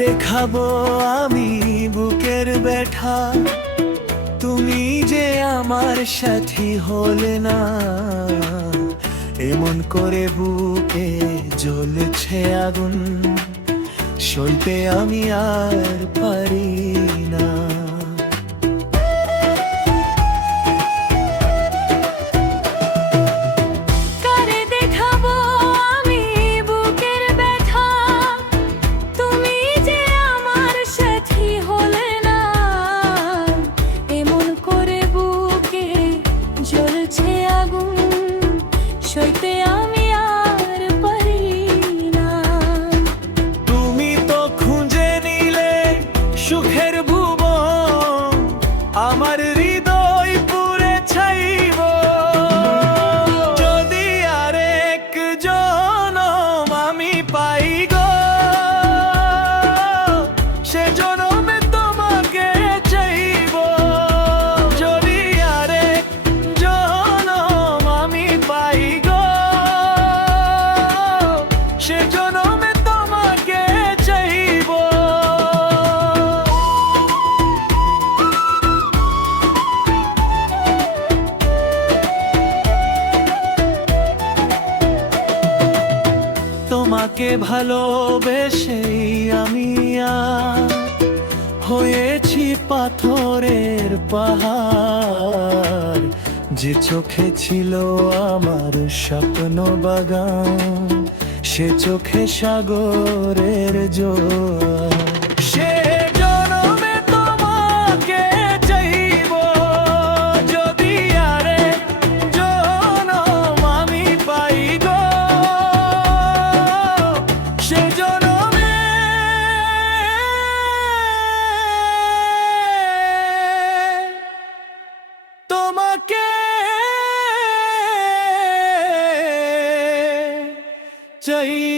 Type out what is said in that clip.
দেখাবো আমি বুকের ব্যথা, তুমি যে আমার সাথী হলে না। এমন করে বুকে জ্বলছে আগুন, সইতে আমি আর পারি না। সইতে আমি আর পারি না। তুমি তো খুঁজে নিলে সুখের ভুবন, আমার হৃদয় পুরে ছাইব। যদি আরেক জনম আমি পাই গো, সে জনমে তোমাকে চাইব। যদি আরেক জনম আমি পাই গো, সে জনমে তোমাকে চাইব। তোমাকে ভালোবেসে আমি হয়েছি পাথরের পাহাড়। যে চোখে ছিল আমার স্বপ্ন বাগান, সে চোখে সাগরের জোয়ার। সে জনমে তোমাকে চাইব, যদি আরেক জনম আমি পাই গো, সে জনমে তোমাকে চাই।